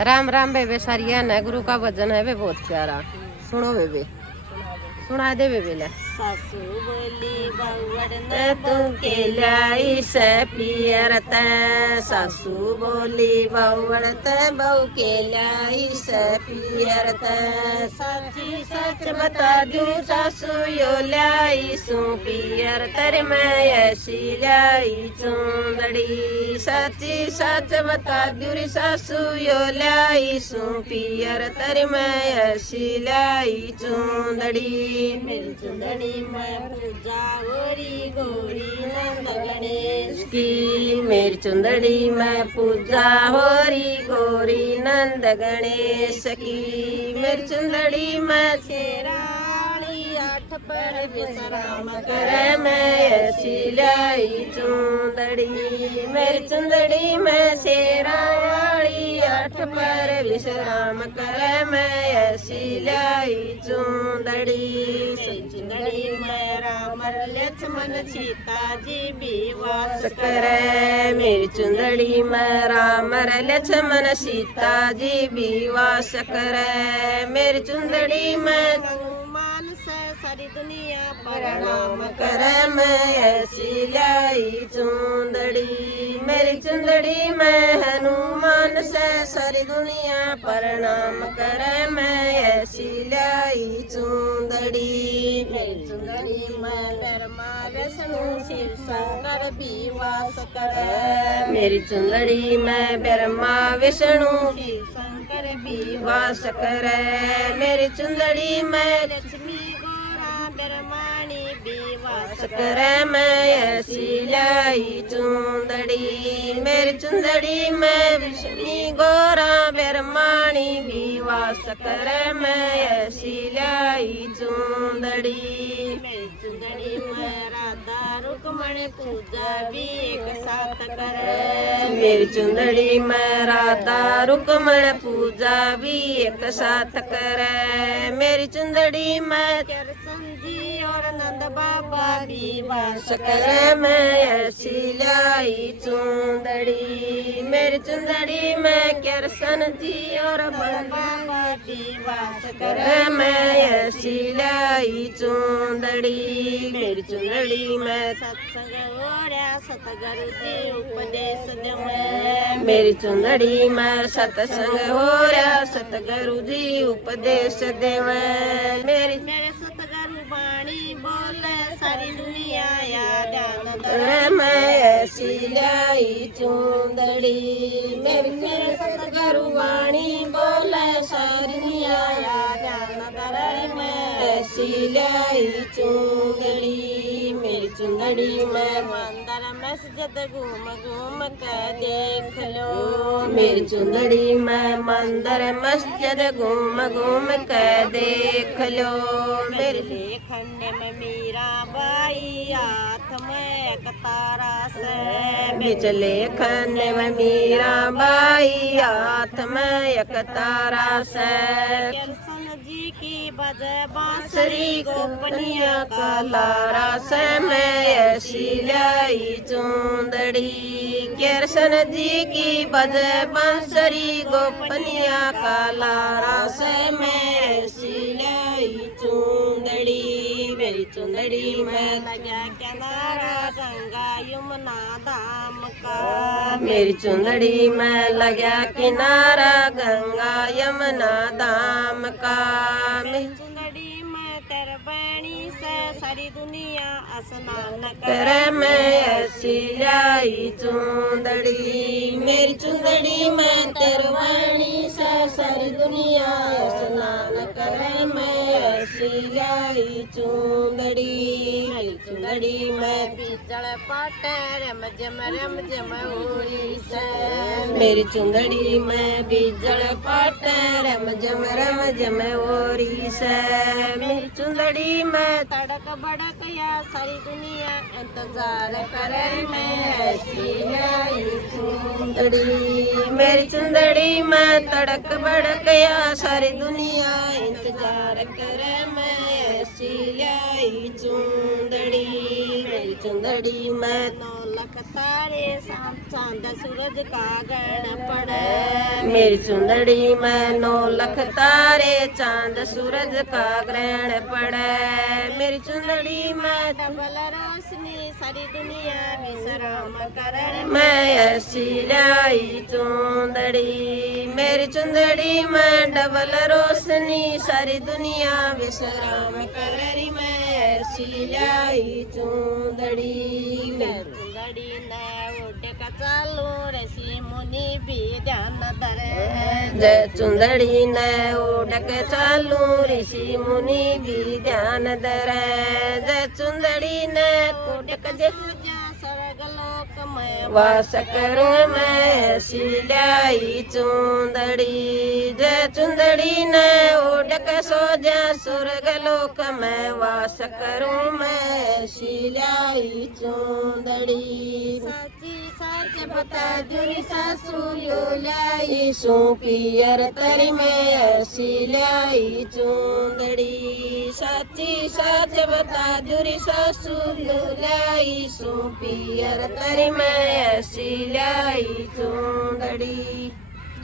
राम राम बेबे सारिया ना गुरु का भजन है वे बहुत प्यारा। सुनो बेबे, सुना दे बेबे ले। सासू बोली बहुवड़न तू के लाई से पियर ते, सासू बोली बहुवड़ ते बहु के लाई से पियर ते। साची सच बता दू सासू यो लाई सू पियर तर मैं ऐसी लाई चूंदड़ी। सची सच बता दू री सासू यो लाई सू पियर तर मैं ऐसी लाई चूंदड़ी। मेरी चुंदड़ी में पूजा गोरी गोरी नंद गणेश की, मेरी चुंदड़ी में पूजा होरी गोरी नंद गणेश की। मेरी चुंदड़ी में शेराली आठ पर विश्राम करे मैं ऐसी लाई चुंदड़ी। मेरी चुंदड़ी में शेरावाली आठ पर विश्राम करे मैं ऐसी लाई चुंदड़ी। चुंदड़ी में राम लक्ष्मण सीता जी भी वास करे, मेरी चुंदड़ी में राम लक्ष्मण सीता जी भी वास करे। मेरी चुंदड़ी में हनुमान से सारी दुनिया प्रणाम करे मैं ऐसी लाई चुंदड़ी। मेरी चुंदड़ी में हनुमान से सारी दुनिया प्रणाम करे मैं ऐसी लाई चुंदड़ी। मेरी चुंदड़ी में ब्रह्मा विष्णु शिव शंकर भी वास करे। मेरी चुंदड़ी में ब्रह्मा विष्णु शिव शंकर भी वास करे। मेरी चुंदड़ी में लक्ष्मी गौरा ब्रह्माणी भी वास करे मैं ऐसी लाई चुंदड़ी। मेरी चुंदड़ी में विष्णु गोरा ब्रह्माणी भी वास करे मैं ऐसी लाई चुंदड़ी। मेरी चुंदड़ी में राधा रुक्मणी पूजा भी एक साथ करे। मेरी चुंदड़ी में राधा रुक्मण पूजा भी एक साथ करे। मेरी चुंदड़ी में कृष्ण जी और नंद बाबा भी वास करे मैं ऐसी लाई चुंदड़ी। मेरी चुंदड़ी में कृष्ण जी और बाबा भी वास करे मैं ऐसी लाई चुंदड़ी। मेरी चुंदड़ी में सत्संग हो रहा सतगुरु जी उपदेश देवे। मेरी चुंदड़ी में सत्संग हो रहा सतगुरु जी उपदेश देवे। मेरी मेरे सतगुरु वाणी बोले सारी दुनिया या ध्यान करे मैं ऐसी लाई चुंदड़ी। मेरे सतगुरु वाणी बोले सारी दुनिया या ध्यान करे मैं ऐसी लाई चुंदड़ी। मेरी चुंदड़ी में मंदिर मस्जिद घूम घूम कर देख लो। मेरी चुंदड़ी में मंदिर मस्जिद घूम घूम के देख लो। मेरी लेखन में मीरा बाई हाथ में एक तारा से। बिचले खन्ने में मीरा बाई हाथ में एक तारा से। कृष्ण जी की बजे बांसुरी श्री गोपनिया का लारा से मैं ऐसी लाई चुंदड़ी। कृष्ण जी की बजे बांसुरी गोपनिया का लारा से मैं ऐसी लाई चुंदड़ी। मेरी चुंदड़ी में लगा किनारा गंगा यमुना धाम का। मेरी चुंदड़ी में लगा किनारा गंगा यमुना धाम का। चुंदड़ी में तेरे बहनी से सारी दुनिया स्नान करे मैं ऐसी लाई चुंदड़ी। मेरी चुंदड़ी में तेरवाणी से सारी दुनिया स्नान करे मैं ऐसी लाई चुंदड़ी। मेरी चुंदड़ी में बिजल पाटे रम जम होरी से। मेरी चुंदड़ी में बीजल पाटे रम जम ओरी से। मेरी चुंदड़ी में तड़क बड़क या सारी दुनिया इंतजार करे मैं ऐसी लाई चुंदड़ी। मेरी चुंदड़ी में तड़क भड़क या सारी दुनिया इंतजार करे मैं ऐसी लाई चुंदड़ी। मेरी चुंदड़ी में 9 लाख लख तारे चांद सूरज का ग्रहण पड़े मेरी चुंदड़ी में 9 लख तारे चांद सूरज का ग्रहण पड़े मेरी चुंदड़ी में डबल रोशनी सारी दुनिया विश्राम करे मैं ऐसी लाई चुंदड़ी मेरी चुंदड़ी में डबल रोशनी सारी दुनिया विश्राम करे मैं ऐसी लाई चुंदड़ी में चुंदड़ी ने उड़ का चालू ऋषि मुनि भी ध्यान धरे जय चुंदड़ी ने उड़क चालू ऋषि मुनि भी ध्यान धरे जय चुंदड़ी ने उड़क स्वर्गलोक में वास करूं मैं सिलाई चुंदड़ी जय चुंदड़ी ने उड़क सो जा स्वर्गलोक में वास करूं मैं सिलाई चुंदड़ी सच्ची सच बता जुरी सासू यो लाई सू पियर तरी में सिलाई चुंदड़ी सच्ची सच बता जुरी सासू लाई सू पियर तरी में सिलाई चुंदड़ी।